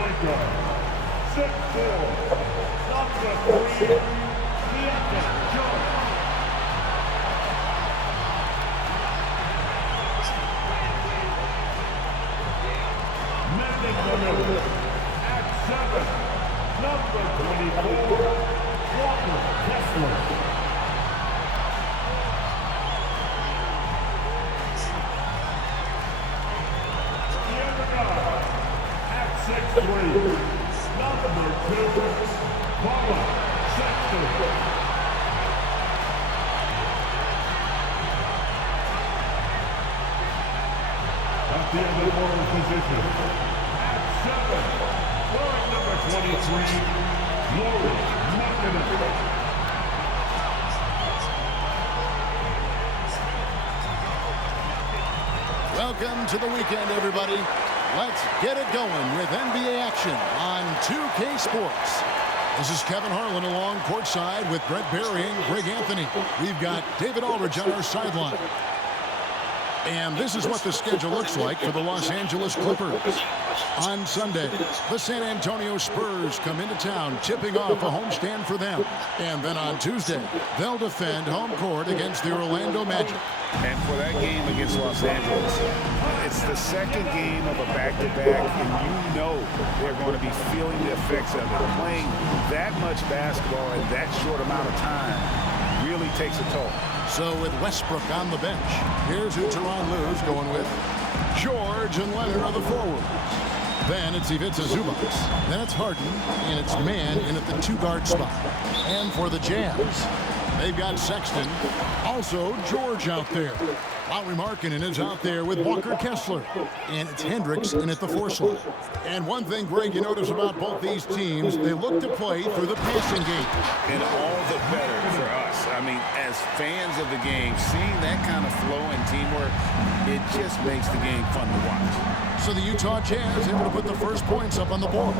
point guard, 6'4", number 3, Keontae Jones. Mending the middle, at 7, number 24, Walker Kessler. At 6'3", number 2, Paula Sexton. At the end of the forward position, at 7, wearing number 23, Lauri Markkanen. Welcome to the weekend, everybody. Let's get it going with NBA action on 2K Sports. This is Kevin Harlan along courtside with Brett Berry and Greg Anthony. We've got David Aldridge on our sideline. And this is what the schedule looks like for the Los Angeles Clippers. On Sunday, the San Antonio Spurs come into town, tipping off a homestand for them. And then on Tuesday, they'll defend home court against the Orlando Magic. And for that game against Los Angeles, it's the second game of a back-to-back, and you know they're going to be feeling the effects of it. Playing that much basketball in that short amount of time really takes a toll. So with Westbrook on the bench, here's who Tyronn Lue's going with. George and Leonard are the forwards. Then it's Ivica Zubac. Then it's Harden, and it's Mann in at the 2-guard spot. And for the Jazz, they've got Sexton, also George out there. Lauri Markkanen is out there with Walker Kessler. And it's Hendricks in at the 4 slot. And one thing, Greg, you notice about both these teams, they look to play through the passing game. And all the better for us. I mean, as fans of the game, seeing that kind of flow and teamwork, it just makes the game fun to watch. So the Utah Jazz able to put the first points up on the board.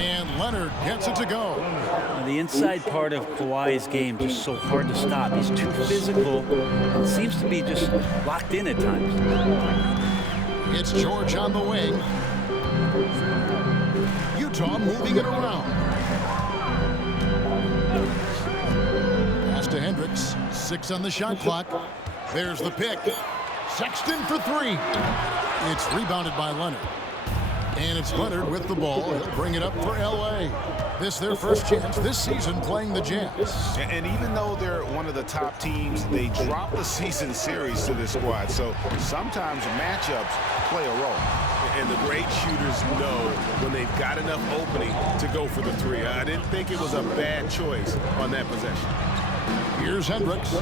And Leonard gets it to go. Now, the inside part of Kawhi's game just so hard to stop. He's too physical and seems to be just locked in at times. It's George on the wing. Utah moving it around. Pass to Hendricks. 6 on the shot clock. There's the pick. Sexton for 3. It's rebounded by Leonard. And it's Leonard with the ball. He'll bring it up for L.A. This their first chance this season playing the Jazz. And even though they're one of the top teams, they drop the season series to this squad. So sometimes matchups play a role. And the great shooters know when they've got enough opening to go for the 3. I didn't think it was a bad choice on that possession. Here's Hendricks.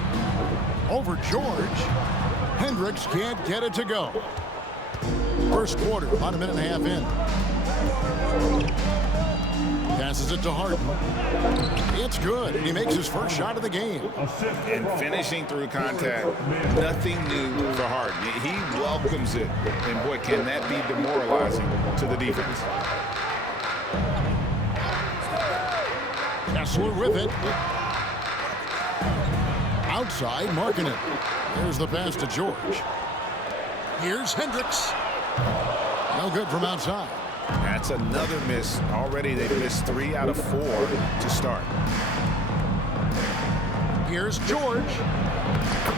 Over George. Hendricks can't get it to go. First quarter, about a minute and a half in. Passes it to Harden. It's good, and he makes his first shot of the game. And finishing through contact, nothing new for Harden. He welcomes it, and boy, can that be demoralizing to the defense. Kessler with it. Outside, Markkanen. There's the pass to George. Here's Hendricks. No good from outside. That's another miss. Already they've missed 3 out of 4 to start. Here's George.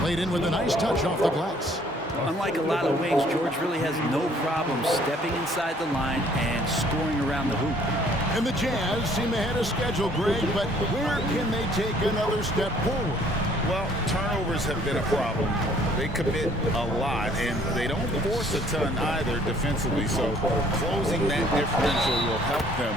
Played in with a nice touch off the glass. Unlike a lot of wings, George really has no problem stepping inside the line and scoring around the hoop. And the Jazz seem ahead of schedule, Greg, but where can they take another step forward? Well, turnovers have been a problem. They commit a lot, and they don't force a ton either defensively, so closing that differential will help them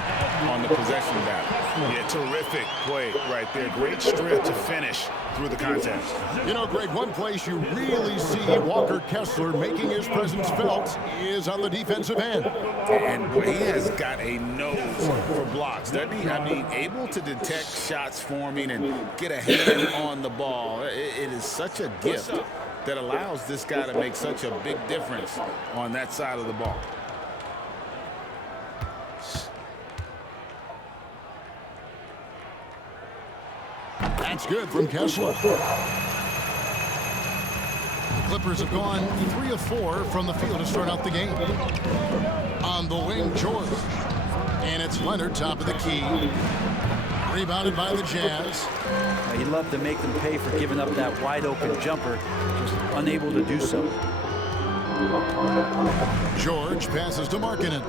on the possession battle. Yeah, terrific play right there. Great strength to finish through the contact. You know, Greg, one place you really see Walker Kessler making his presence felt is on the defensive end. And boy, he has got a nose for blocks, doesn't he? I mean, able to detect shots forming and get a hand on the ball. It is such a gift that allows this guy to make such a big difference on that side of the ball. That's good from Kessler. The Clippers have gone 3 of 4 from the field to start out the game. On the wing, George. And it's Leonard, top of the key. Rebounded by the Jazz. You'd love to make them pay for giving up that wide-open jumper, just unable to do so. George passes to Markkanen.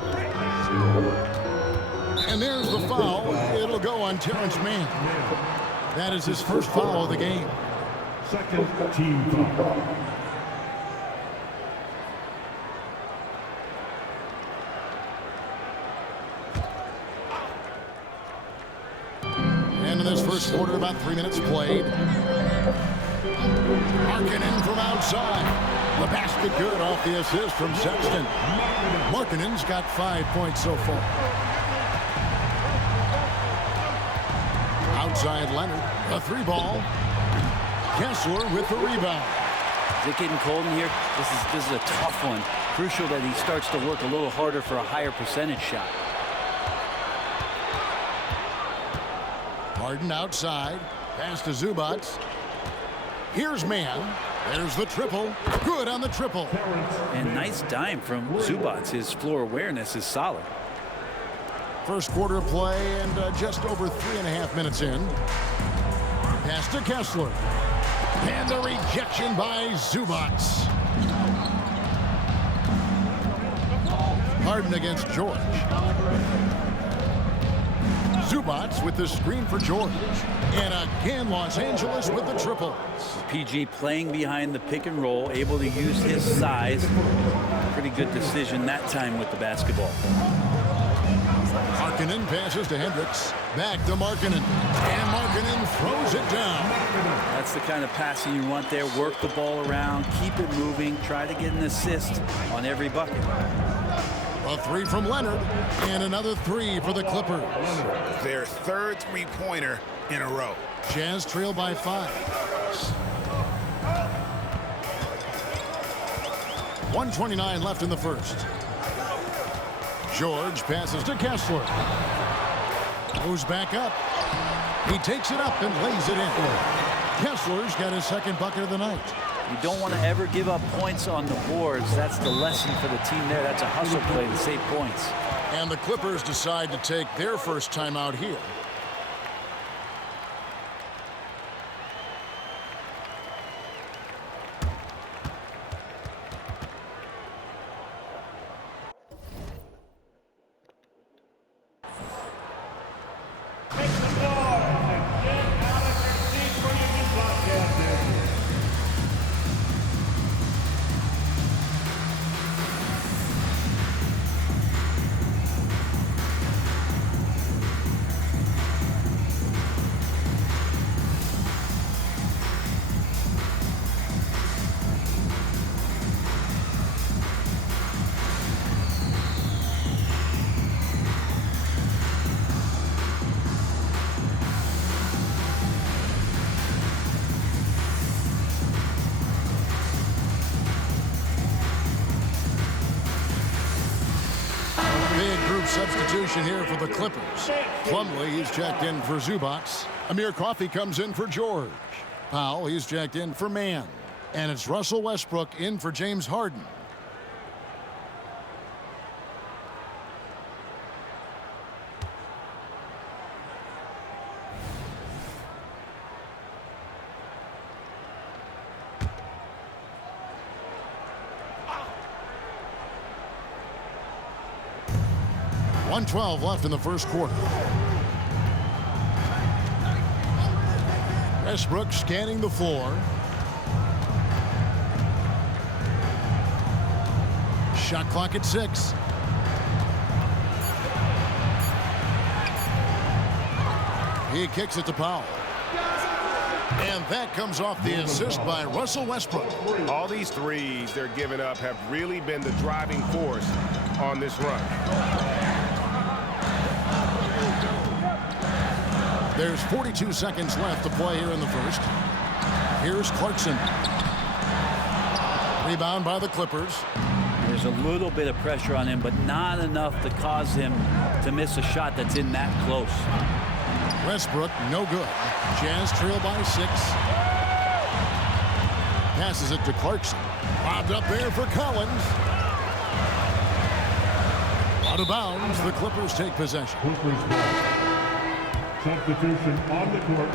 And there's the foul. It'll go on Terrence Mann. That is his first foul of the game. Second team foul. And in this first quarter, about 3 minutes played. Markkanen from outside. The basket good off the assist from Sexton. Markkanen's got 5 points so far. Outside Leonard, a 3-ball. Kessler with the rebound. Is it getting cold in here? This is a tough one. Crucial that he starts to work a little harder for a higher percentage shot. Harden outside. Pass to Zubac. Here's Mann. There's the triple. Good on the triple. And nice dime from Zubac. His floor awareness is solid. First quarter of play and just over 3.5 minutes in. Pass to Kessler. And the rejection by Zubac. Harden against George. Zubac with the screen for George. And again, Los Angeles with the triple. PG playing behind the pick and roll, able to use his size. Pretty good decision that time with the basketball. Markkanen passes to Hendricks. Back to Markkanen. And Markkanen throws it down. That's the kind of passing you want there. Work the ball around, keep it moving, try to get an assist on every bucket. A 3 from Leonard. And another 3 for the Clippers. Their third three-pointer in a row. Jazz trail by 5. 1:29 left in the first. George passes to Kessler. Moves back up. He takes it up and lays it in. Kessler's got his second bucket of the night. You don't want to ever give up points on the boards. That's the lesson for the team there. That's a hustle play to save points. And the Clippers decide to take their first timeout here. Substitution here for the Clippers. Plumlee, he's checked in for Zubac. Amir Coffey comes in for George. Powell, he's checked in for Mann. And it's Russell Westbrook in for James Harden. .12 left in the first quarter. Westbrook scanning the floor. Shot clock at 6. He kicks it to Powell. And that comes off the assist by Russell Westbrook. All these threes they're giving up have really been the driving force on this run. There's 42 seconds left to play here in the first. Here's Clarkson. Rebound by the Clippers. There's a little bit of pressure on him, but not enough to cause him to miss a shot that's in that close. Westbrook, no good. Jazz trail by 6. Passes it to Clarkson. Lobbed up there for Collins. Out of bounds, the Clippers take possession. Clippers ball. Substitution on the court.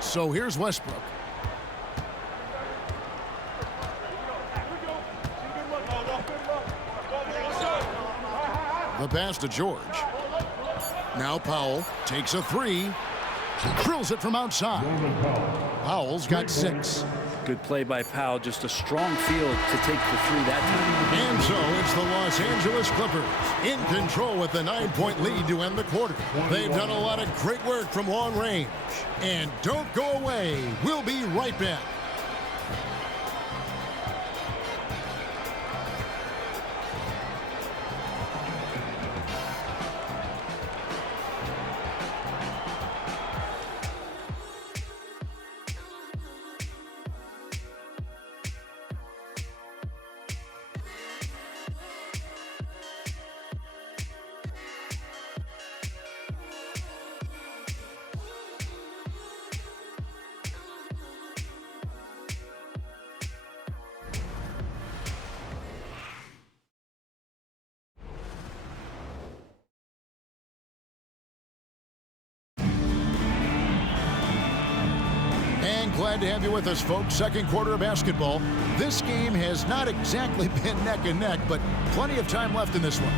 So here's Westbrook. The pass to George. Now Powell takes a three. Drills it from outside. Norman Powell. Powell's got 6. Good play by Powell. Just a strong field to take the three that time. And so it's the Los Angeles Clippers in control with the 9-point lead to end the quarter. They've done a lot of great work from long range. And don't go away. We'll be right back. Glad to have you with us, folks. Second quarter of basketball. This game has not exactly been neck and neck, but plenty of time left in this one.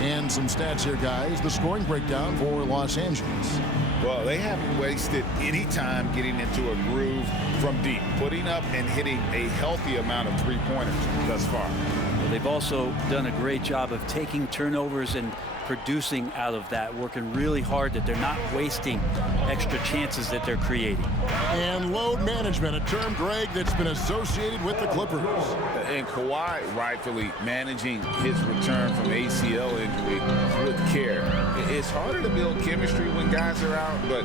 And some stats here, guys. The scoring breakdown for Los Angeles. Well, they haven't wasted any time getting into a groove from deep, putting up and hitting a healthy amount of three-pointers thus far. Well, they've also done a great job of taking turnovers and producing out of that, working really hard that they're not wasting extra chances that they're creating. And load management, a term, Greg, that's been associated with the Clippers. And Kawhi rightfully managing his return from ACL injury with care. It's harder to build chemistry when guys are out, but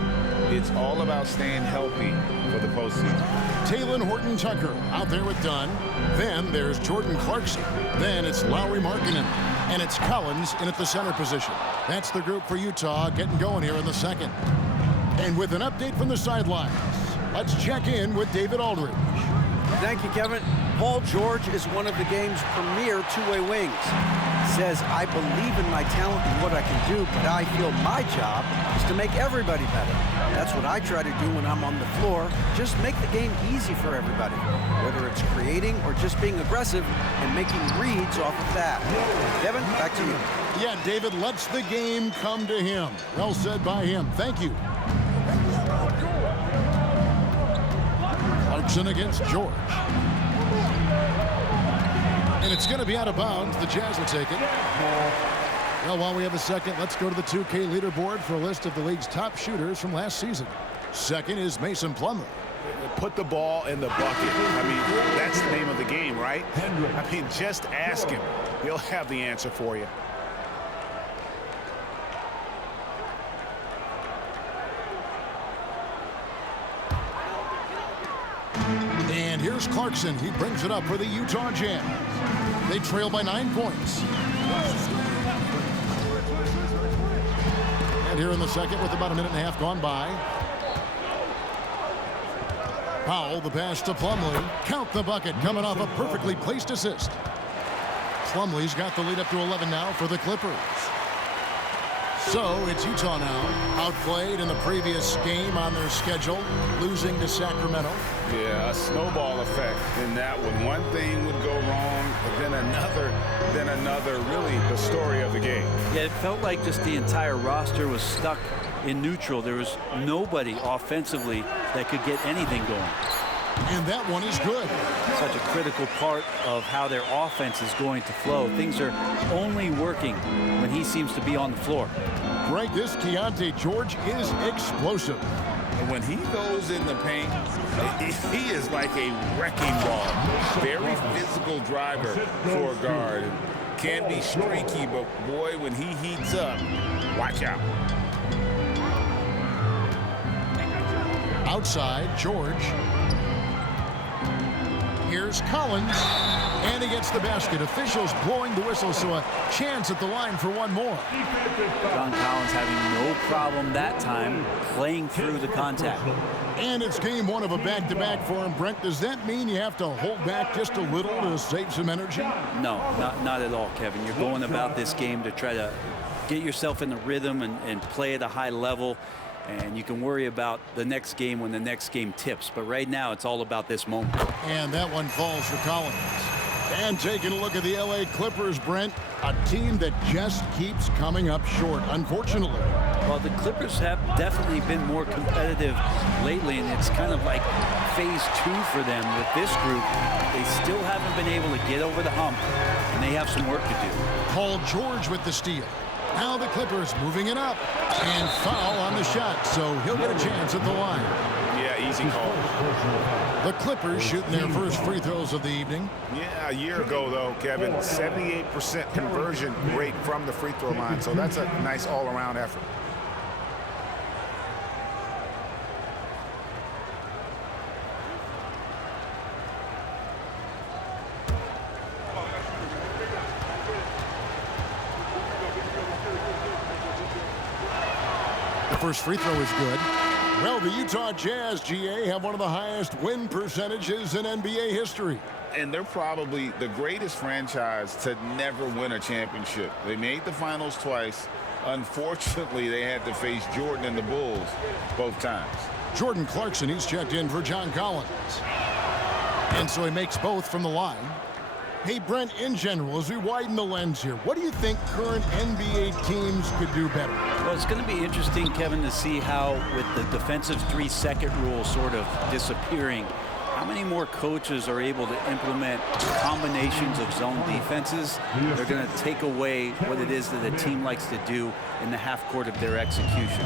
it's all about staying healthy for the postseason. Talen Horton-Tucker out there with Dunn. Then there's Jordan Clarkson. Then it's Lauri Markkanen. And it's Collins in at the center position. That's the group for Utah getting going here in the second. And with an update from the sidelines, let's check in with David Aldridge. Thank you, Kevin. Paul George is one of the game's premier two-way wings. Says, I believe in my talent and what I can do, but I feel my job is to make everybody better. That's what I try to do when I'm on the floor. Just make the game easy for everybody, whether it's creating or just being aggressive and making reads off of that. Kevin, back to you. Yeah, David lets the game come to him. Well said by him. Thank you. Clarkson against George. And it's going to be out of bounds. The Jazz will take it. Well, while we have a second, let's go to the 2K leaderboard for a list of the league's top shooters from last season. Second is Mason Plumlee. Put the ball in the bucket. I mean, that's the name of the game, right? I mean, just ask him. He'll have the answer for you. And here's Clarkson. He brings it up for the Utah Jazz. They trail by 9 points. And here in the second with about a minute and a half gone by. Powell, the pass to Plumlee. Count the bucket, coming off a perfectly placed assist. Plumlee's got the lead up to 11 now for the Clippers. So it's Utah now, outplayed in the previous game on their schedule, losing to Sacramento. Yeah, a snowball effect in that one. One thing would go wrong, then another, really the story of the game. Yeah, it felt like just the entire roster was stuck in neutral. There was nobody offensively that could get anything going. And that one is good. Such a critical part of how their offense is going to flow. Things are only working when he seems to be on the floor. Right, this Keontae George is explosive. When he goes in the paint, he is like a wrecking ball. Very physical driver for a guard. Can be streaky, but boy, when he heats up, watch out. Outside, George. Here's Collins, and he gets the basket. Officials blowing the whistle, so a chance at the line for one more. John Collins having no problem that time playing through the contact. And it's game one of a back-to-back for him, Brent. Does that mean you have to hold back just a little to save some energy? No, not at all, Kevin. You're going about this game to try to get yourself in the rhythm and play at a high level. And you can worry about the next game when the next game tips. But right now, it's all about this moment. And that one falls for Collins. And taking a look at the L.A. Clippers, Brent, a team that just keeps coming up short, unfortunately. Well, the Clippers have definitely been more competitive lately, and it's kind of like phase 2 for them with this group. They still haven't been able to get over the hump, and they have some work to do. Paul George with the steal. Now the Clippers moving it up. And foul on the shot, so he'll get a chance at the line. Yeah, easy call. The Clippers shooting their first free throws of the evening. Yeah, a year ago, though, Kevin, 78% conversion rate from the free throw line. So that's a nice all-around effort. The first free throw is good. Well, the Utah Jazz, GA, have one of the highest win percentages in NBA history. And they're probably the greatest franchise to never win a championship. They made the finals twice. Unfortunately, they had to face Jordan and the Bulls both times. Jordan Clarkson, he's checked in for John Collins. And so he makes both from the line. Hey, Brent, in general, as we widen the lens here, what do you think current NBA teams could do better? Well, it's going to be interesting, Kevin, to see how, with the defensive 3-second rule sort of disappearing, how many more coaches are able to implement combinations of zone defenses. They're going to take away what it is that a team likes to do in the half court of their execution.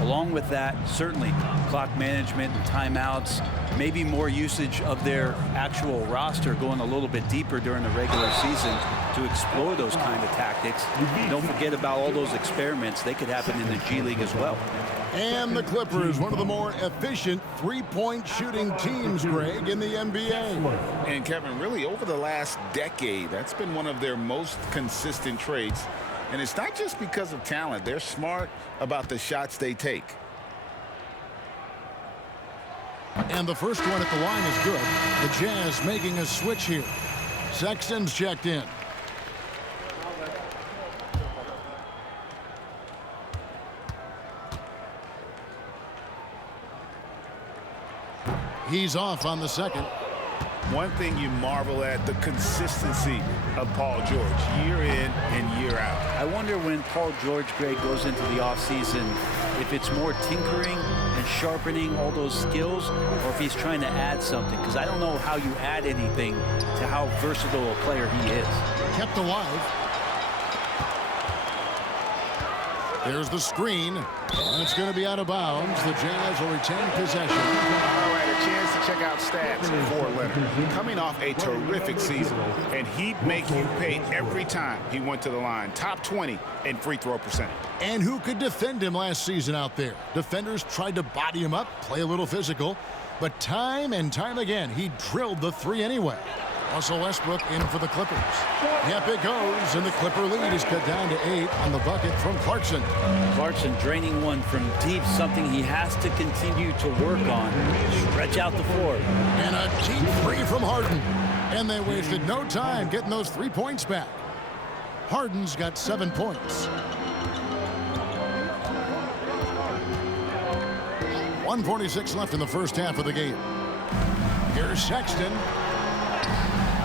Along with that, certainly clock management and timeouts, maybe more usage of their actual roster going a little bit deeper during the regular season to explore those kind of tactics. Don't forget about all those experiments. They could happen in the G League as well. And the Clippers, one of the more efficient three-point shooting teams, Greg, in the NBA. And Kevin, really over the last decade, that's been one of their most consistent traits. And it's not just because of talent. They're smart about the shots they take. And the first one at the line is good. The Jazz making a switch here. Sexton's checked in. He's off on the second. One thing you marvel at, the consistency of Paul George, year in and year out. I wonder when Paul George, Greg, goes into the offseason, if it's more tinkering and sharpening all those skills, or if he's trying to add something. Because I don't know how you add anything to how versatile a player he is. Kept alive. There's the screen. And it's going to be out of bounds. The Jazz will retain possession. All right, a chance to check out stats for Leonard. Coming off a terrific season, and he'd make you pay every time he went to the line. Top 20 in free throw percentage. And who could defend him last season out there? Defenders tried to body him up, play a little physical, but time and time again, he drilled the three anyway. Russell Westbrook in for the Clippers. Yep, it goes, and the Clipper lead is cut down to 8 on the bucket from Clarkson. Clarkson draining one from deep, something he has to continue to work on. Stretch out the floor. And a deep three from Harden. And they wasted no time getting those 3 points back. Harden's got 7 points. 1:46 left in the first half of the game. Here's Sexton.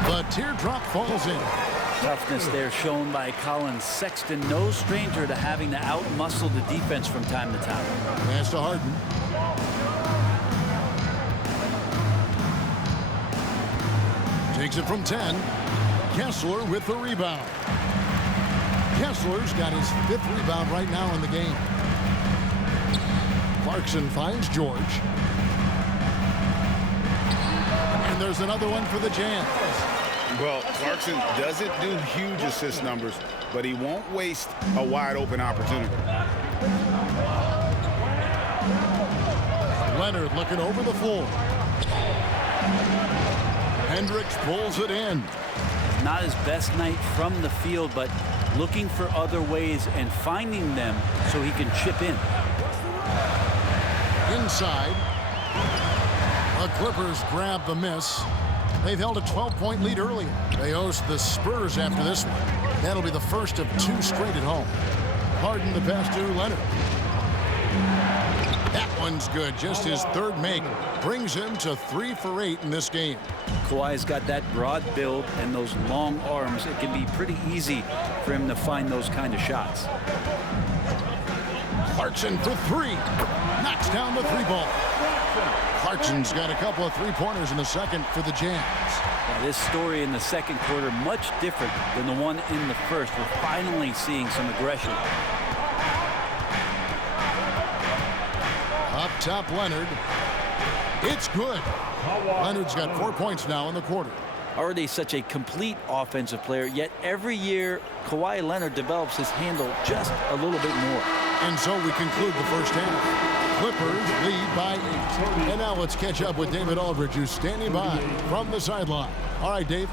The teardrop falls in. Toughness there shown by Collins. Sexton, no stranger to having to outmuscle the defense from time to time. Pass to Harden. Takes it from 10. Kessler with the rebound. Kessler's got his 5th rebound right now in the game. Clarkson finds George. And there's another one for the Jazz. Well, Clarkson doesn't do huge assist numbers, but he won't waste a wide open opportunity. Leonard looking over the floor. Hendricks pulls it in. Not his best night from the field, but looking for other ways and finding them so he can chip in. Inside. The Clippers grab the miss. They've held a 12-point lead earlier. They host the Spurs after this one. That'll be the first of 2 straight at home. Harden the pass to Leonard. That one's good. Just his 3rd make. Brings him to 3 for 8 in this game. Kawhi's got that broad build and those long arms. It can be pretty easy for him to find those kind of shots. Clarkson for 3. Knocks down the 3-ball. Clarkson's got a couple of 3-pointers in the second for the Jazz. Now, this story in the second quarter much different than the one in the first. We're finally seeing some aggression. Up top, Leonard. It's good. Leonard's got 4 points now in the quarter. Already such a complete offensive player, yet every year Kawhi Leonard develops his handle just a little bit more. And so we conclude the first half. Clippers lead by 8. And now let's catch up with David Aldridge, who's standing by from the sideline. All right, Dave.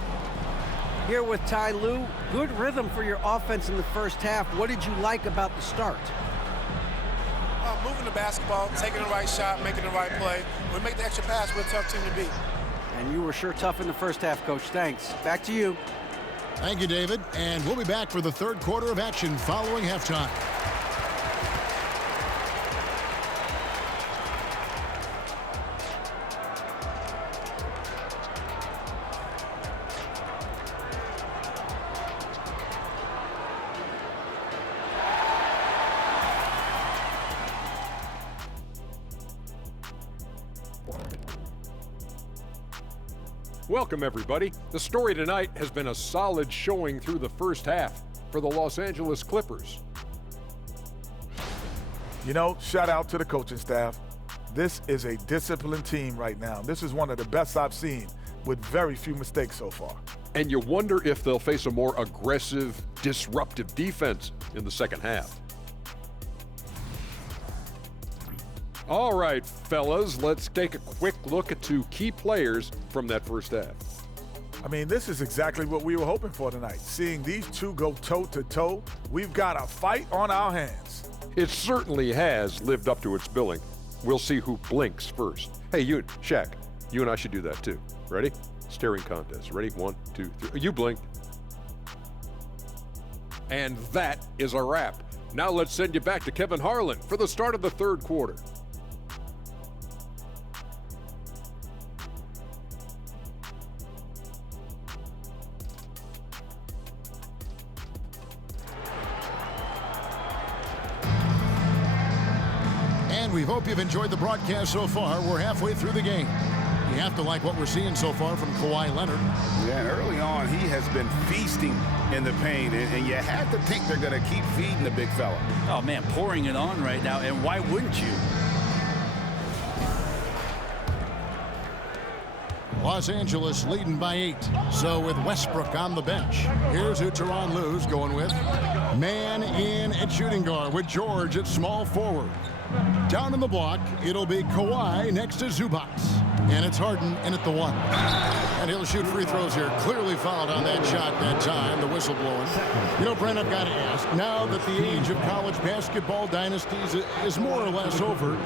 Here with Ty Lue. Good rhythm for your offense in the first half. What did you like about the start? Moving the basketball, taking the right shot, making the right play. When we make the extra pass, we're a tough team to beat. And you were sure tough in the first half, Coach. Thanks. Back to you. Thank you, David. And we'll be back for the 3rd quarter of action following halftime. Welcome, everybody. The story tonight has been a solid showing through the first half for the Los Angeles Clippers. You know, shout out to the coaching staff. This is a disciplined team right now. This is one of the best I've seen with very few mistakes so far. And you wonder if they'll face a more aggressive, disruptive defense in the second half. All right, fellas, let's take a quick look at 2 key players from that first half. I mean, this is exactly what we were hoping for tonight. Seeing these 2 go toe-to-toe, we've got a fight on our hands. It certainly has lived up to its billing. We'll see who blinks first. Hey, you, Shaq, you and I should do that too. Ready? Staring contest. Ready? 1, 2, 3. You blinked. And that is a wrap. Now let's send you back to Kevin Harlan for the start of the 3rd quarter. We hope you've enjoyed the broadcast so far. We're halfway through the game. You have to like what we're seeing so far from Kawhi Leonard. Yeah, and early on, he has been feasting in the paint, and you have to think they're going to keep feeding the big fella. Oh, man, pouring it on right now, and why wouldn't you? Los Angeles leading by 8. So with Westbrook on the bench, here's who Tyronn Lue's going with. Man in at shooting guard with George at small forward. Down in the block, it'll be Kawhi next to Zubac. And it's Harden in at the 1. And he'll shoot free throws here. Clearly fouled on that shot that time, the whistle blowing. You know, Brent, I've got to ask, now that the age of college basketball dynasties is more or less over,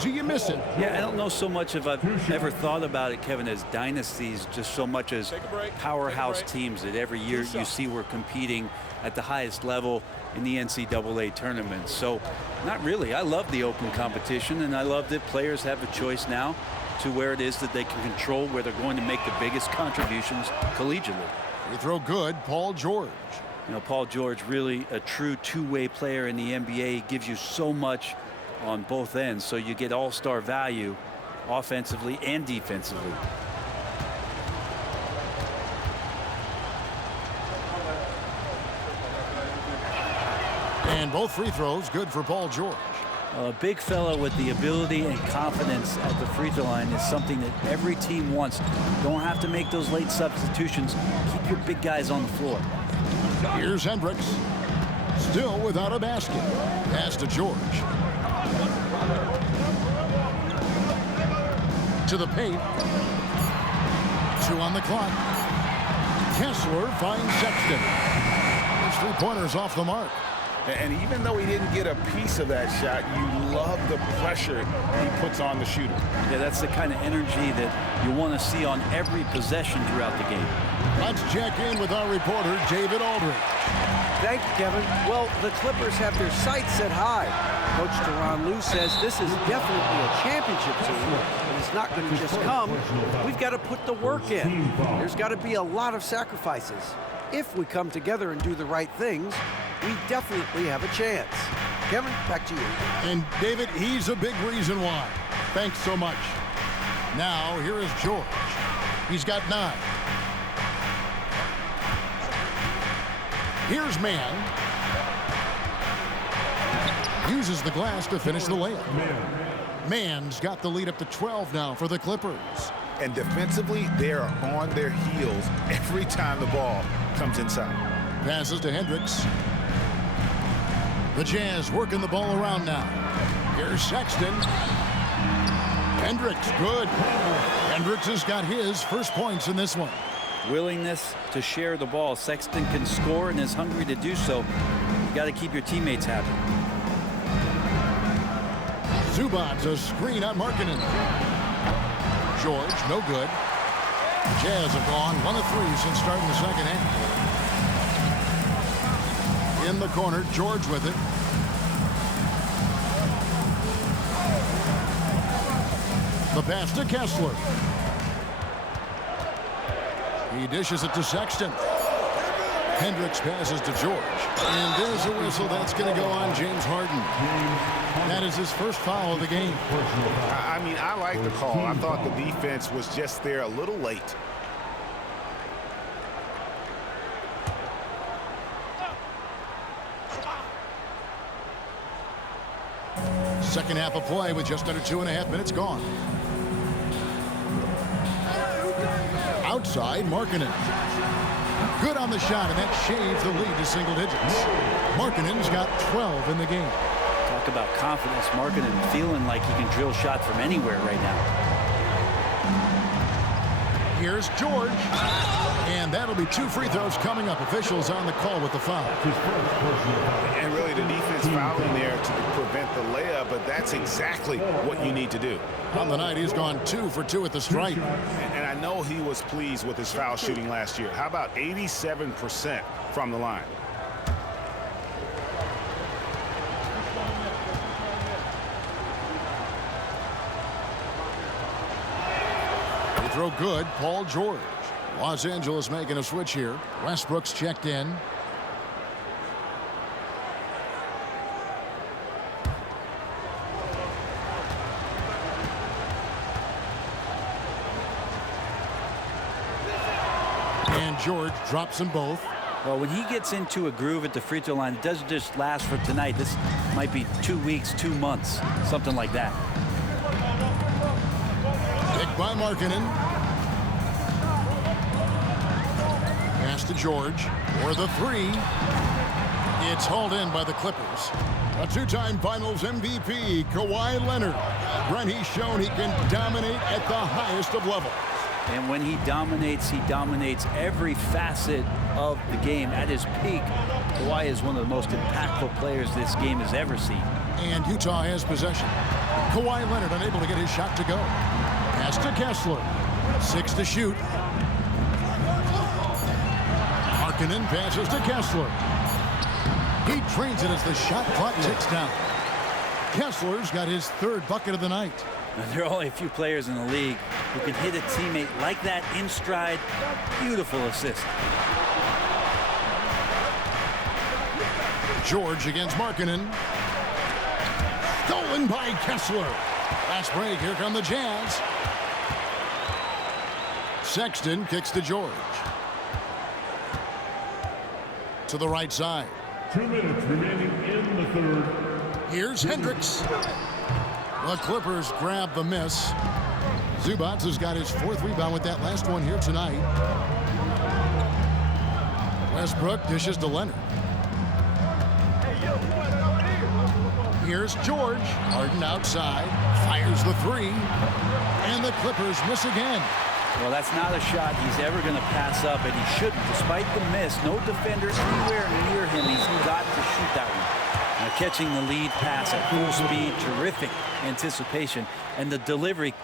do you miss it? Yeah, I don't know so much if I've ever thought about it, Kevin, as dynasties, just so much as powerhouse teams that every year you see we're competing at the highest level in the NCAA tournament. So not really. I love the open competition, and I love that players have a choice now to where it is that they can control where they're going to make the biggest contributions collegiately. Free throw good, Paul George. You know, Paul George, really a true two-way player in the NBA. He gives you so much on both ends, so you get all-star value offensively and defensively. And both free throws good for Paul George. A big fella with the ability and confidence at the free throw line is something that every team wants. You don't have to make those late substitutions. Keep your big guys on the floor. Here's Hendricks. Still without a basket. Pass to George. To the paint. 2 on the clock. Kessler finds Sexton. His three-pointers off the mark. And even though he didn't get a piece of that shot, you love the pressure he puts on the shooter. Yeah, that's the kind of energy that you want to see on every possession throughout the game. Let's check in with our reporter, David Aldridge. Thank you, Kevin. Well, the Clippers have their sights set high. Coach Tyronn Lue says this is definitely a championship team, but it's not going to just come. We've got to put the work in. There's got to be a lot of sacrifices. If we come together and do the right things, we definitely have a chance. Kevin, back to you. And David, he's a big reason why. Thanks so much. Now, here is George. He's got 9. Here's Mann. Uses the glass to finish the layup. Mann's got the lead up to 12 now for the Clippers. And defensively, they are on their heels every time the ball comes inside. Passes to Hendricks. The Jazz working the ball around now. Here's Sexton. Hendricks, good. Hendricks has got his first points in this one. Willingness to share the ball. Sexton can score and is hungry to do so. You got to keep your teammates happy. Zubac's a screen on Markkanen. George, no good. Jazz have gone 1 of 3 since starting the second half. In the corner, George with it. The pass to Kessler. He dishes it to Sexton. Hendricks passes to George. And there's a whistle that's going to go on James Harden. That is his first foul of the game. I mean, I like the call. I thought the defense was just there a little late. Second half of play with just under 2.5 minutes gone. Outside, Markkanen. Good on the shot, and that shaves the lead to single digits. Markkanen's got 12 in the game. Talk about confidence. Markkanen feeling like he can drill shots from anywhere right now. Here's George. And that'll be 2 free throws coming up. Officials on the call with the foul. And really the defense fouling there to prevent the layup, but that's exactly what you need to do. On the night, he's gone 2 for 2 at the stripe. And I know he was pleased with his foul shooting last year. How about 87% from the line? They throw good. Paul George. Los Angeles making a switch here. Westbrook's checked in. And George drops them both. Well, when he gets into a groove at the free throw line, it doesn't just last for tonight. This might be 2 weeks, 2 months, something like that. Picked by Markkanen. Pass to George for the 3. It's hauled in by the Clippers. A 2-time Finals MVP, Kawhi Leonard. Brent, he's shown he can dominate at the highest of levels. And when he dominates every facet of the game. At his peak, Kawhi is one of the most impactful players this game has ever seen. And Utah has possession. Kawhi Leonard unable to get his shot to go. Pass to Kessler. 6 to shoot. Markkanen passes to Kessler. He trains it as the shot clock ticks down. Kessler's got his 3rd bucket of the night. There are only a few players in the league who can hit a teammate like that in stride. Beautiful assist. George against Markkanen. Stolen by Kessler. Last break, here come the Jazz. Sexton kicks to George. To the right side. 2 minutes remaining in the 3rd. Here's Hendricks. The Clippers grab the miss. Zubac has got his 4th rebound with that last one here tonight. Westbrook dishes to Leonard. Here's George. Harden outside. Fires the 3. And the Clippers miss again. Well, that's not a shot he's ever going to pass up, and he shouldn't. Despite the miss, no defender anywhere near him. He's got to shoot that one. Now catching the lead pass at full speed, terrific anticipation, and the delivery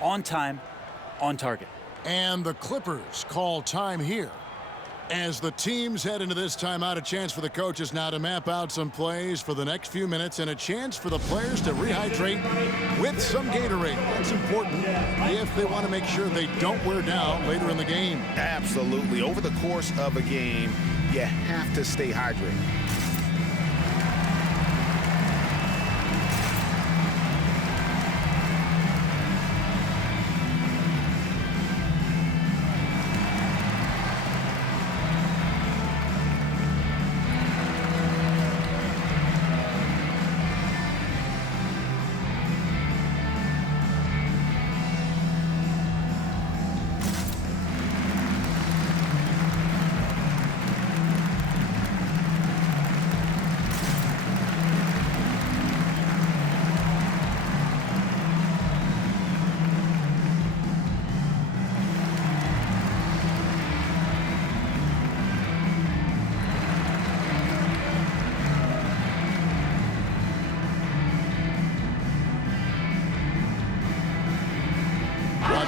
on time, on target. And the Clippers call time here. As the teams head into this timeout, a chance for the coaches now to map out some plays for the next few minutes and a chance for the players to rehydrate with some Gatorade. That's important if they want to make sure they don't wear down later in the game. Absolutely. Over the course of a game, you have to stay hydrated.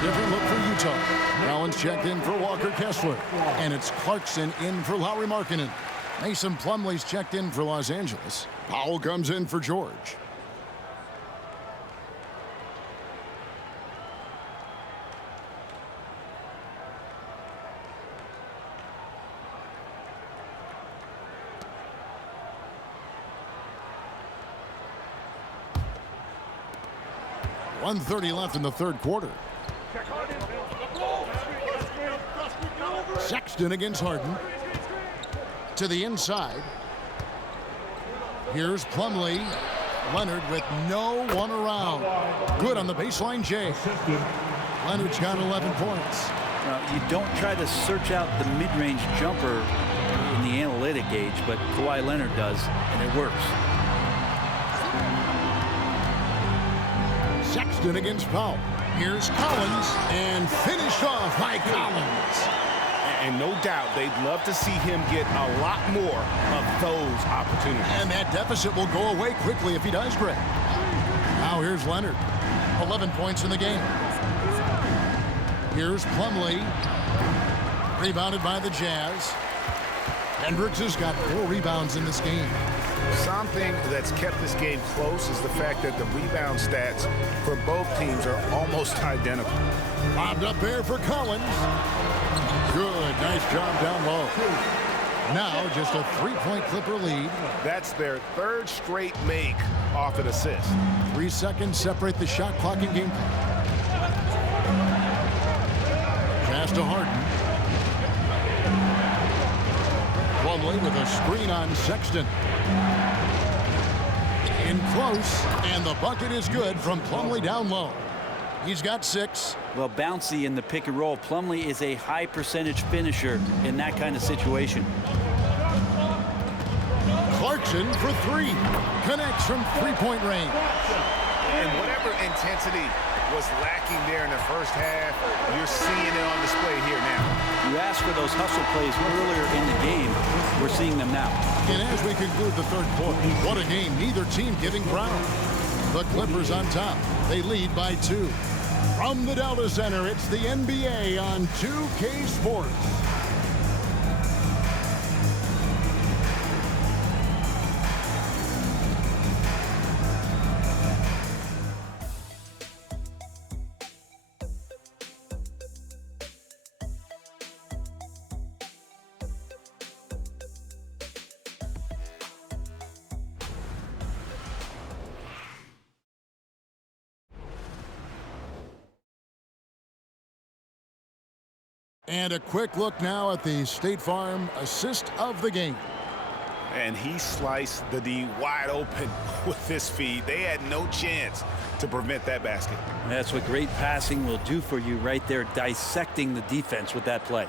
Different look for Utah. Collins checked in for Walker Kessler. And it's Clarkson in for Lauri Markkanen. Mason Plumlee's checked in for Los Angeles. Powell comes in for George. .130 left in the third quarter. Sexton against Harden. To the inside. Here's Plumlee. Leonard with no one around. Good on the baseline, Jay. Leonard's got 11 points. Now, you don't try to search out the mid-range jumper in the analytic gauge, but Kawhi Leonard does, and it works. Sexton against Powell. Here's Collins, and finished off by Collins. And no doubt they'd love to see him get a lot more of those opportunities. And that deficit will go away quickly if he does, Greg. Now here's Leonard. 11 points in the game. Here's Plumlee. Rebounded by the Jazz. Hendricks has got 4 rebounds in this game. Something that's kept this game close is the fact that the rebound stats for both teams are almost identical. Bobbed up there for Collins. Good, nice job down low. Now just a 3-point Clipper lead. That's their 3rd straight make off an assist. 3 seconds separate the shot clock and game clock. Pass to Harden. Plumlee with a screen on Sexton. In close, and the bucket is good from Plumlee down low. He's got 6. Well, bouncy in the pick and roll. Plumlee is a high percentage finisher in that kind of situation. Clarkson for 3. Connects from 3-point range. And whatever intensity was lacking there in the first half, you're seeing it on display here now. You asked for those hustle plays earlier in the game. We're seeing them now. And as we conclude the third quarter, what a game. Neither team giving ground. The Clippers on top. They lead by 2. From the Delta Center, it's the NBA on 2K Sports. And a quick look now at the State Farm assist of the game. And he sliced the D wide open with this feed. They had no chance to prevent that basket. That's what great passing will do for you right there, dissecting the defense with that play.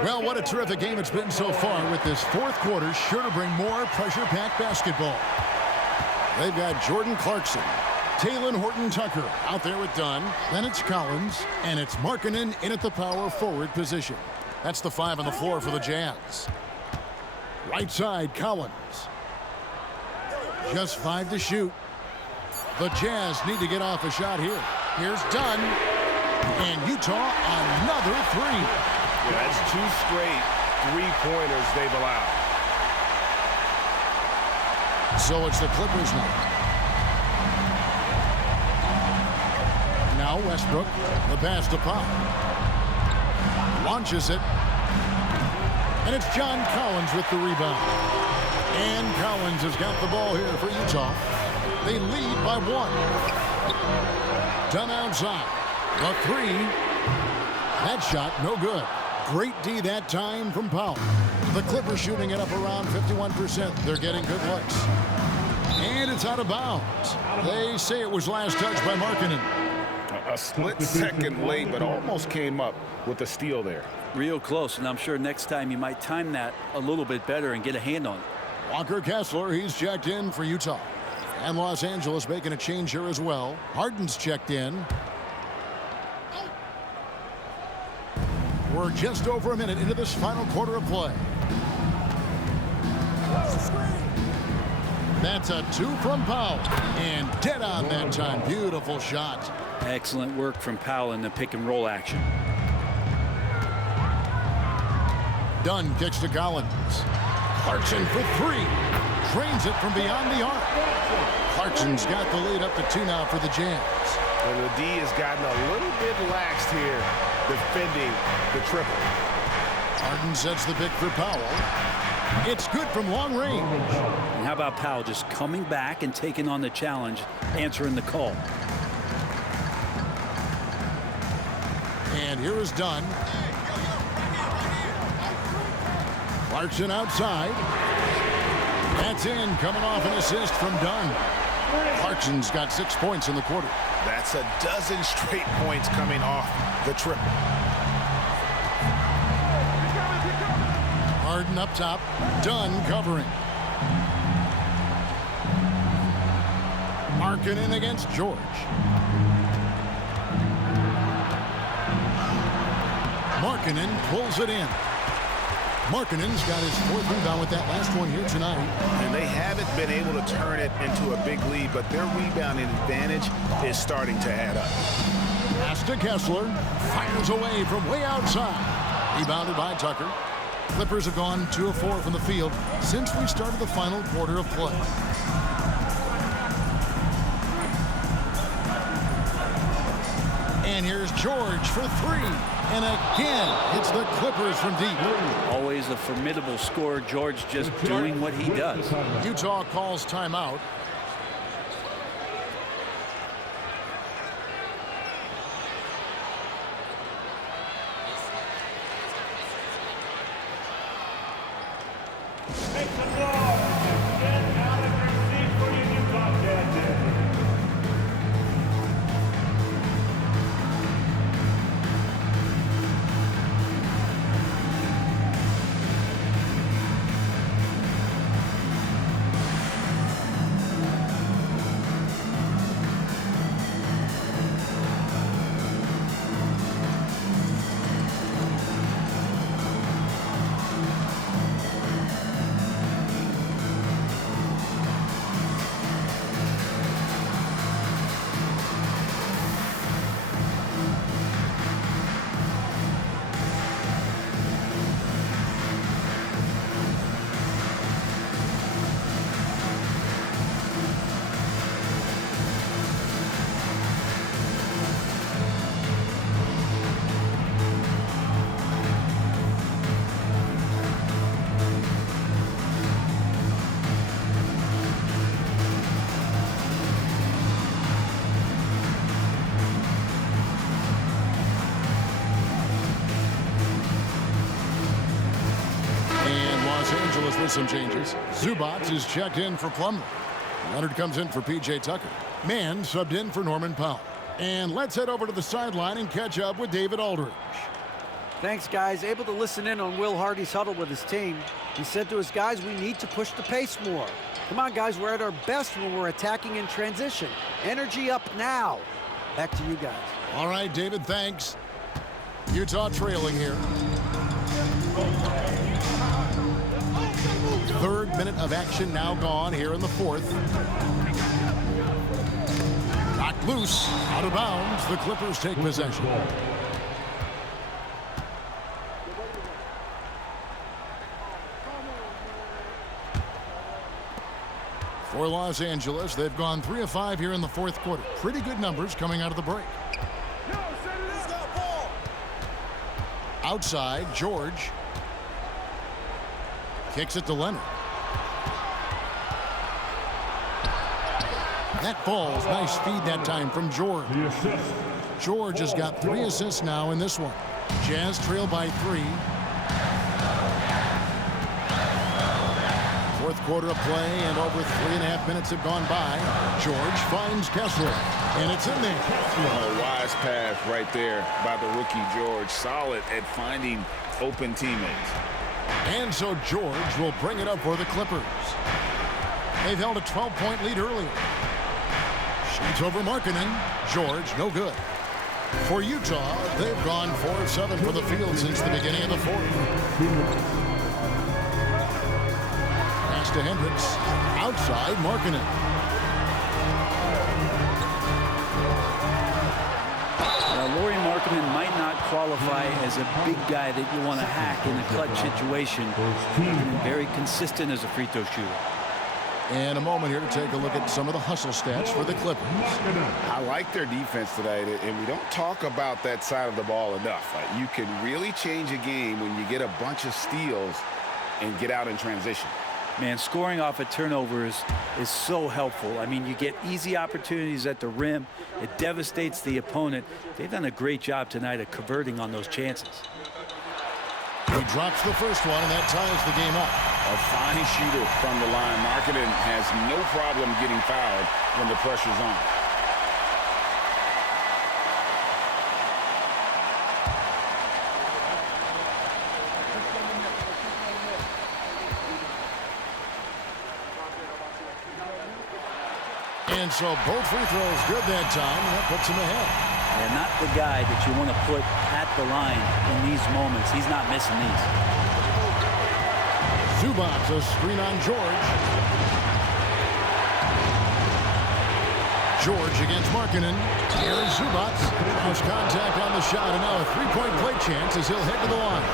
Well, what a terrific game it's been so far, with this fourth quarter sure to bring more pressure-packed basketball. They've got Jordan Clarkson, Taylor Horton-Tucker out there with Dunn. Then it's Collins, and it's Markkanen in at the power forward position. That's the 5 on the floor for the Jazz. Right side, Collins. Just 5 to shoot. The Jazz need to get off a shot here. Here's Dunn. And Utah, another 3. Yeah, that's 2 straight three-pointers they've allowed. So it's the Clippers now. Now Westbrook, the pass to Pop. Launches it. And it's John Collins with the rebound. And Collins has got the ball here for Utah. They lead by 1. Dunn outside. The 3. That shot, no good. Great D that time from Powell. The Clippers shooting it up around 51%. They're getting good looks. And it's out of bounds. They say it was last touched by Markkanen. A split second late, but almost came up with a steal there. Real close, and I'm sure next time you might time that a little bit better and get a hand on it. Walker Kessler, he's checked in for Utah. And Los Angeles making a change here as well. Harden's checked in. We're just over a minute into this final quarter of play. That's a 2 from Powell. And dead on that time. Beautiful shot. Excellent work from Powell in the pick and roll action. Dunn kicks to Collins. Clarkson for 3. Drains it from beyond the arc. Clarkson's got the lead up to 2 now for the Jazz. And the D has gotten a little bit laxed here defending the triple. Harden sets the pick for Powell. It's good from long range. And how about Powell just coming back and taking on the challenge, answering the call. And here is Dunn. Clarkson outside. That's in, coming off an assist from Dunn. Clarkson's got 6 points in the quarter. That's a dozen straight points coming off the triple. Harden up top. Dunn covering. Markkanen against George. Markkanen pulls it in. Markkanen's got his 4th rebound with that last one here tonight. And they haven't been able to turn it into a big lead, but their rebounding advantage is starting to add up. Pass to Kessler. Fires away from way outside. Rebounded by Tucker. Clippers have gone 2 of 4 from the field since we started the final quarter of play. And here's George for 3. And again, it's the Clippers from deep. Always a formidable scorer. George just doing what he does. Utah calls timeout. Take the ball. Get out of your seat for your Utah Jazz. With some changes. Zubac is checked in for Plumlee. Leonard comes in for P.J. Tucker. Mann subbed in for Norman Powell. And let's head over to the sideline and catch up with David Aldridge. Thanks, guys. Able to listen in on Will Hardy's huddle with his team. He said to his guys, we need to push the pace more. Come on, guys, we're at our best when we're attacking in transition. Energy up now. Back to you guys. All right, David, thanks. Utah trailing here. Third minute of action now gone here in the fourth. Knocked loose, out of bounds. The Clippers take possession. For Los Angeles, they've gone 3 of 5 here in the fourth quarter. Pretty good numbers coming out of the break. Outside, George. Kicks it to Leonard. That falls. Nice feed that time from George. George has got 3 assists now in this one. Jazz trail by 3. Fourth quarter of play, and over 3.5 minutes have gone by. George finds Kessler, and it's in there. A wise pass right there by the rookie George. Solid at finding open teammates. And so George will bring it up for the Clippers. They've held a 12-point lead earlier. Shoots over Markkanen. George, no good. For Utah, they've gone 4 of 7 for the field since the beginning of the fourth. To Hendricks. Outside, Markkanen. Now, Lauri Markkanen might not qualify as a big guy that you want to hack in a clutch situation. Very consistent as a free throw shooter. And a moment here to take a look at some of the hustle stats for the Clippers. I like their defense tonight, and we don't talk about that side of the ball enough. You can really change a game when you get a bunch of steals and get out in transition. Man, scoring off of turnovers is so helpful. I mean, you get easy opportunities at the rim. It devastates the opponent. They've done a great job tonight of converting on those chances. He drops the first one, and that ties the game up. A fine shooter from the line. Markkanen has no problem getting fouled when the pressure's on. And so both free throws good that time, and that puts him ahead. And not the guy that you want to put at the line in these moments. He's not missing these. Zubac, a screen on George. George against Markkanen. Here's Zubac. There's contact on the shot, and now a three-point play chance as he'll head to the line.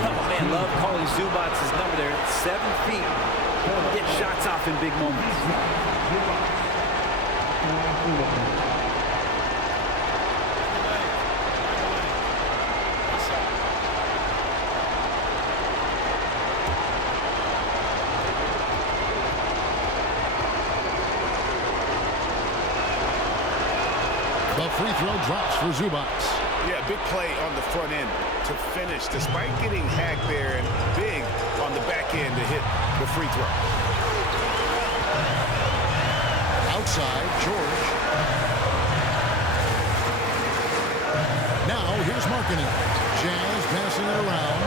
Oh, man, love calling Zubac's number there. 7 feet. Get shots off in big moments. The free throw drops for Zubac. Yeah, big play on the front end to finish, despite getting hacked there, and big on the back end to hit the free throw. Outside, George. Now, here's Markkanen. Jazz passing it around.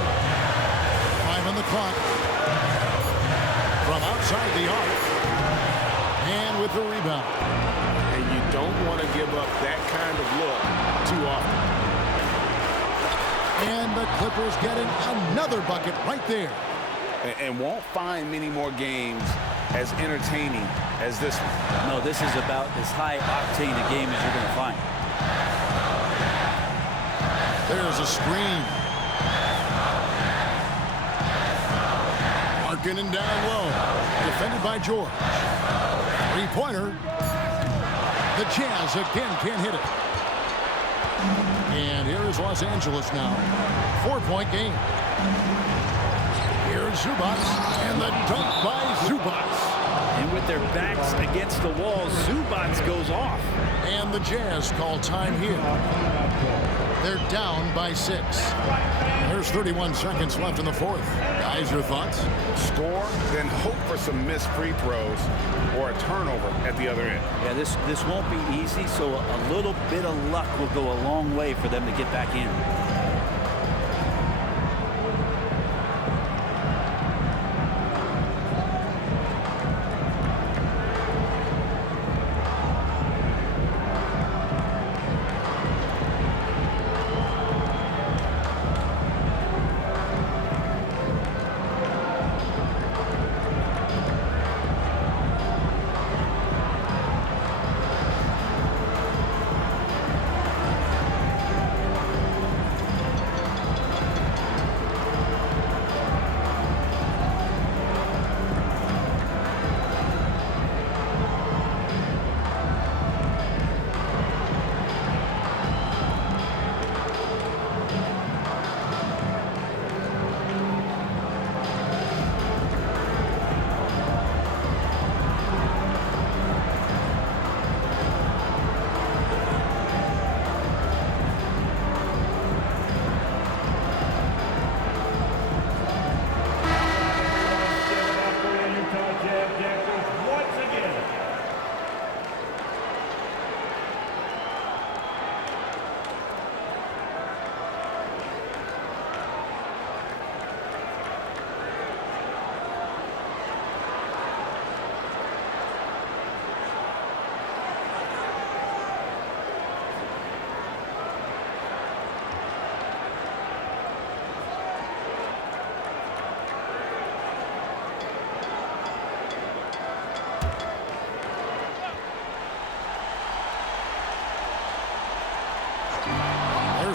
5 on the clock. From outside the arc. And with the rebound. And you don't want to give up that kind of look too often. And the Clippers getting another bucket right there. And won't find many more games as entertaining as this one. No, this is about as high octane a game as you're going to find. There's a screen. Markkanen down low. Defended by George. Three-pointer. The Jazz again can't hit it. And here is Los Angeles now. 4-point game. Here's Zubac, and the dunk by Zubac. And with their backs against the wall, Zubac goes off. And the Jazz call time here. They're down by 6. There's 31 seconds left in the fourth. Guys, your thoughts? Score, then hope for some missed free throws or a turnover at the other end. Yeah, this won't be easy, so a little bit of luck will go a long way for them to get back in.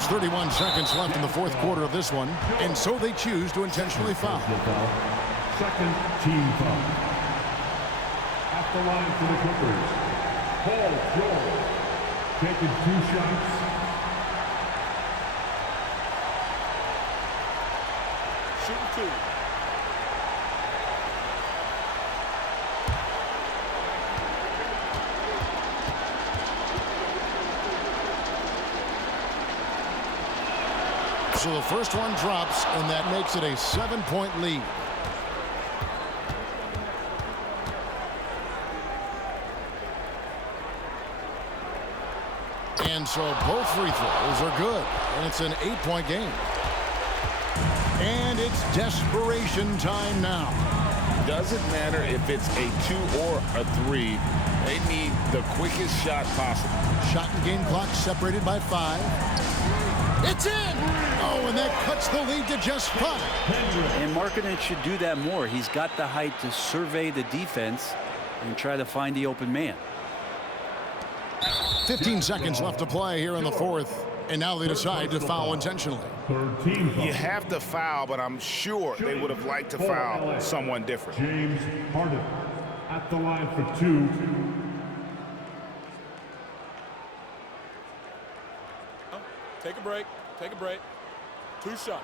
There's 31 seconds left in the fourth quarter of this one, and so they choose to intentionally foul. Second team foul. At the line for the Clippers, Paul George, taking 2 shots. Shooting 2. So the first one drops, and that makes it a 7-point lead. And so both free throws are good, and it's an 8-point game. And it's desperation time now. Doesn't matter if it's a 2 or a 3. They need the quickest shot possible. Shot and game clock separated by 5. It's in! Oh, and that cuts the lead to just 5. And Markkanen should do that more. He's got the height to survey the defense and try to find the open man. 15 seconds left to play here in the fourth, and now they decide to foul intentionally. You have to foul, but I'm sure they would have liked to foul someone different. James Harden at the line for 2. Take a break. Take a break. 2 shots.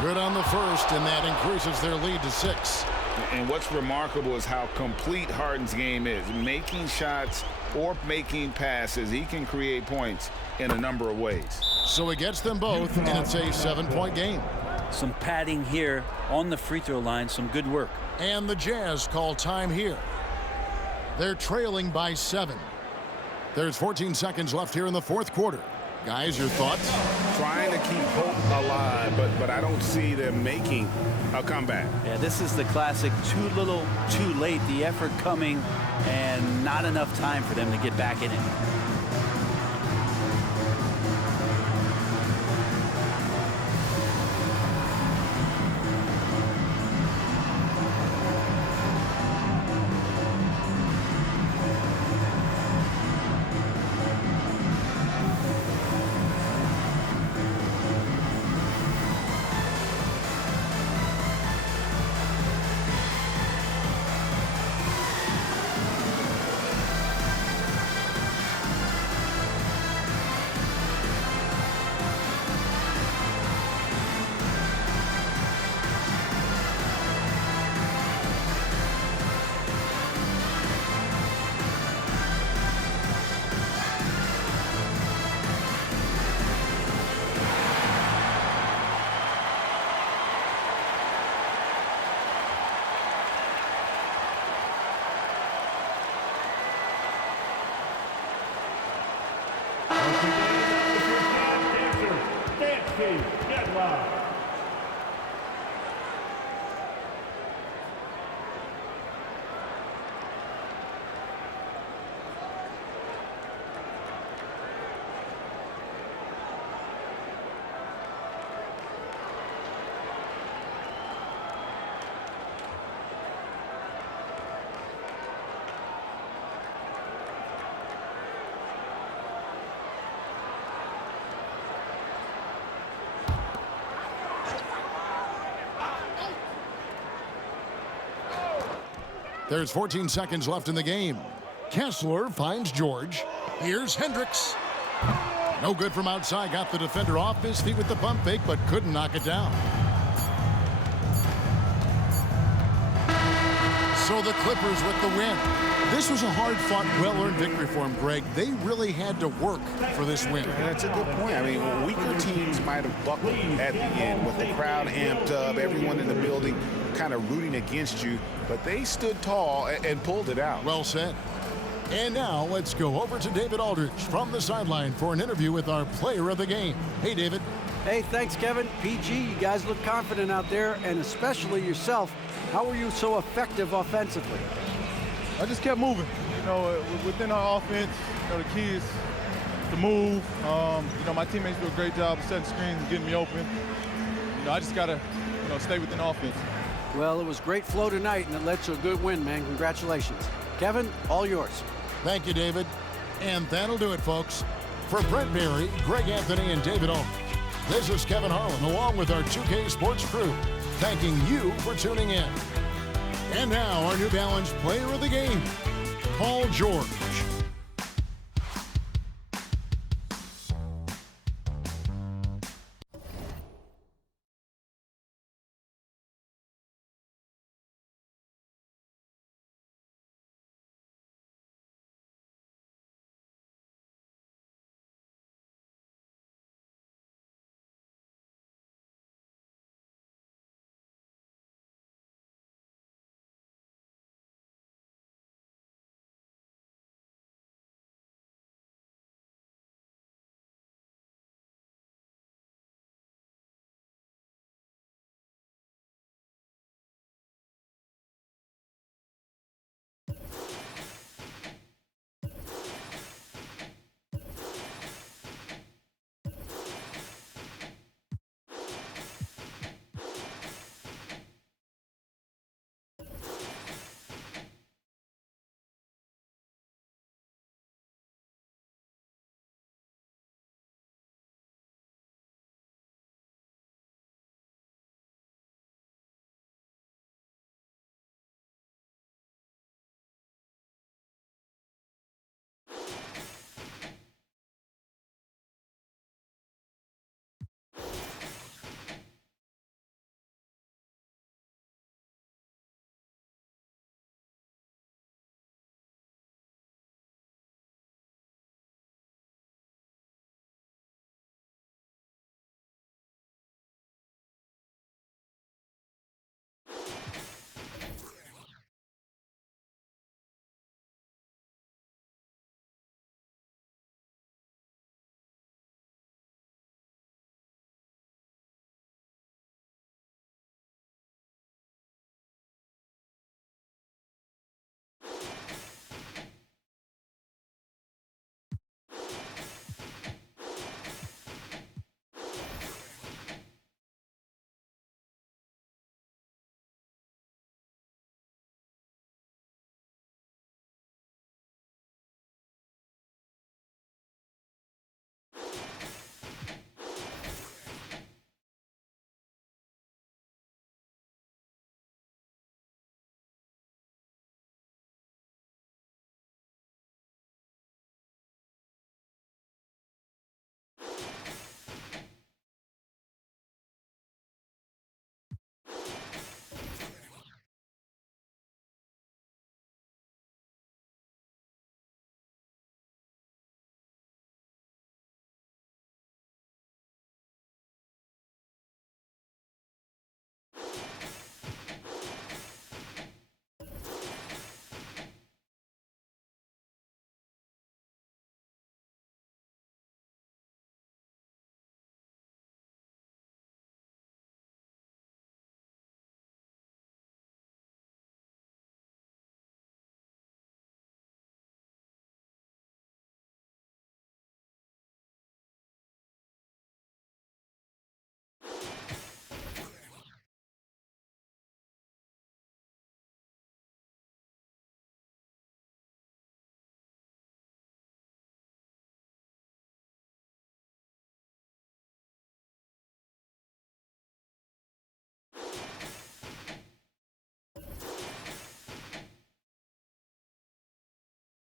Good on the first, and that increases their lead to 6. And what's remarkable is how complete Harden's game is. Making shots or making passes, he can create points in a number of ways. So he gets them both, and it's a 7-point game. Some padding here on the free throw line, some good work. And the Jazz call time here. They're trailing by 7. There's 14 seconds left here in the fourth quarter. Guys, your thoughts? Trying to keep hope alive, but I don't see them making a comeback. Yeah, this is the classic too little, too late. The effort coming and not enough time for them to get back in it. Get loud. There's 14 seconds left in the game. Kessler finds George. Here's Hendricks. No good from outside. Got the defender off his feet with the pump fake, but couldn't knock it down. So the Clippers with the win. This was a hard-fought, well-earned victory for them, Greg. They really had to work for this win. That's a good point. I mean, weaker teams might have buckled at the end with the crowd amped up, everyone in the building kind of rooting against you, but they stood tall and pulled it out. Well said. And now let's go over to David Aldridge from the sideline for an interview with our player of the game. Hey, David. Hey, thanks, Kevin. PG, you guys look confident out there, and especially yourself. How were you so effective offensively? I just kept moving. You know, within our offense, you know, the key is to move. You know, my teammates do a great job of setting screens and getting me open. You know, I just got to stay within offense. Well, it was great flow tonight, and it led to a good win, man. Congratulations. Kevin, all yours. Thank you, David. And that'll do it, folks. For Brent Barry, Greg Anthony, and David Ulrich, this is Kevin Harlan along with our 2K Sports crew, thanking you for tuning in. And now our New Balance player of the game, Paul George.